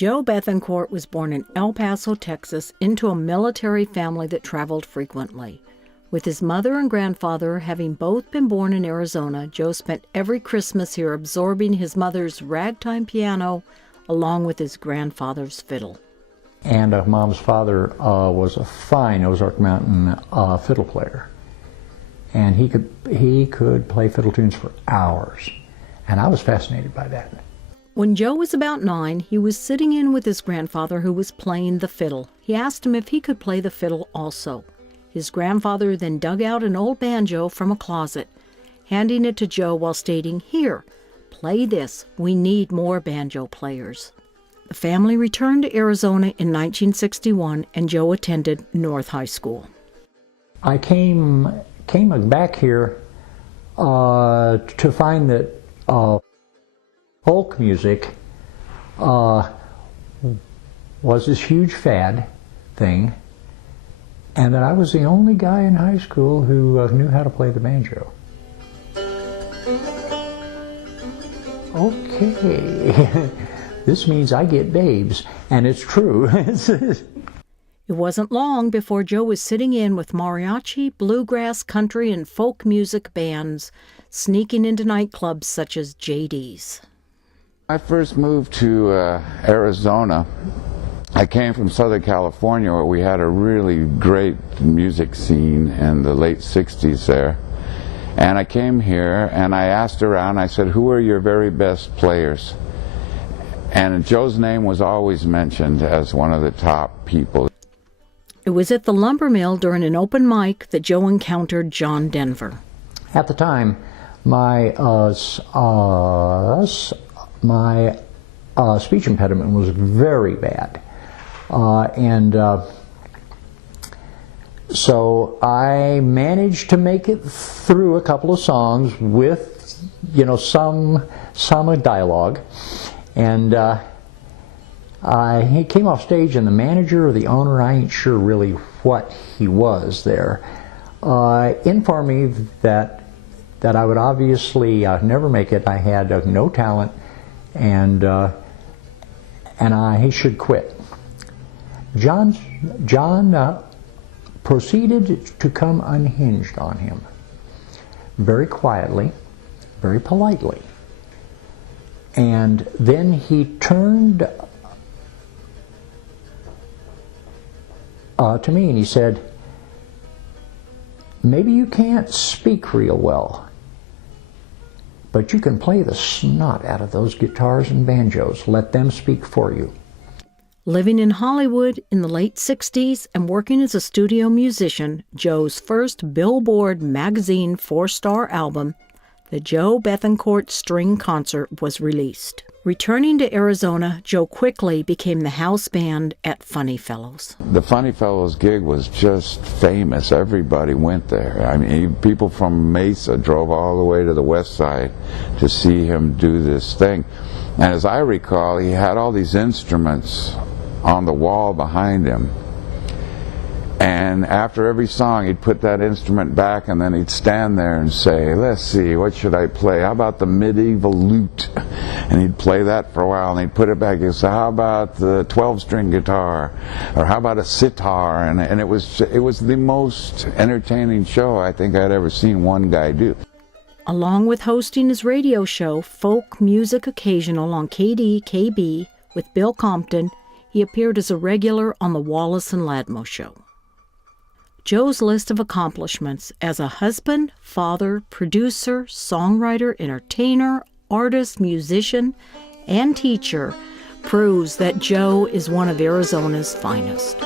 Joe Bethancourt was born in El Paso, Texas, into a military family that traveled frequently. With his mother and grandfather having both been born in Arizona, Joe spent every Christmas here absorbing his mother's ragtime piano along with his grandfather's fiddle. And Mom's father was a fine Ozark Mountain fiddle player. And he could play fiddle tunes for hours. And I was fascinated by that. When Joe was about 9, he was sitting in with his grandfather who was playing the fiddle. He asked him if he could play the fiddle also. His grandfather then dug out an old banjo from a closet, handing it to Joe while stating, "Here, play this. We need more banjo players." The family returned to Arizona in 1961, and Joe attended North High School. I came back here to find that folk music was this huge fad thing, and that I was the only guy in high school who knew how to play the banjo. Okay, this means I get babes, and it's true. It wasn't long before Joe was sitting in with mariachi, bluegrass, country, and folk music bands, sneaking into nightclubs such as JD's. I first moved to Arizona. I came from Southern California, where we had a really great music scene in the late 60s there. And I came here and I asked around, I said, "Who are your very best players?" And Joe's name was always mentioned as one of the top people. It was at the lumber mill during an open mic that Joe encountered John Denver. At the time, my speech impediment was very bad. So I managed to make it through a couple of songs with, some dialogue. And he came off stage, and the manager or the owner, I ain't sure really what he was there, informed me that I would obviously never make it. I had no talent, and he should quit. John proceeded to come unhinged on him, very quietly, very politely. And then he turned to me and he said, "Maybe you can't speak real well, but you can play the snot out of those guitars and banjos. Let them speak for you." Living in Hollywood in the late 60s and working as a studio musician, Joe's first Billboard magazine 4-star album, The Joe Bethancourt String Concert, was released. Returning to Arizona, Joe quickly became the house band at Funny Fellows. The Funny Fellows gig was just famous. Everybody went there. I mean, people from Mesa drove all the way to the west side to see him do this thing. And as I recall, he had all these instruments on the wall behind him. And after every song, he'd put that instrument back, and then he'd stand there and say, "Let's see, what should I play? How about the medieval lute?" And he'd play that for a while, and he'd put it back. He'd say, "How about the 12-string guitar? Or how about a sitar?" And it was the most entertaining show I think I'd ever seen one guy do. Along with hosting his radio show, Folk Music Occasional, on KDKB with Bill Compton, he appeared as a regular on the Wallace and Ladmo Show. Joe's list of accomplishments as a husband, father, producer, songwriter, entertainer, artist, musician, and teacher proves that Joe is one of Arizona's finest.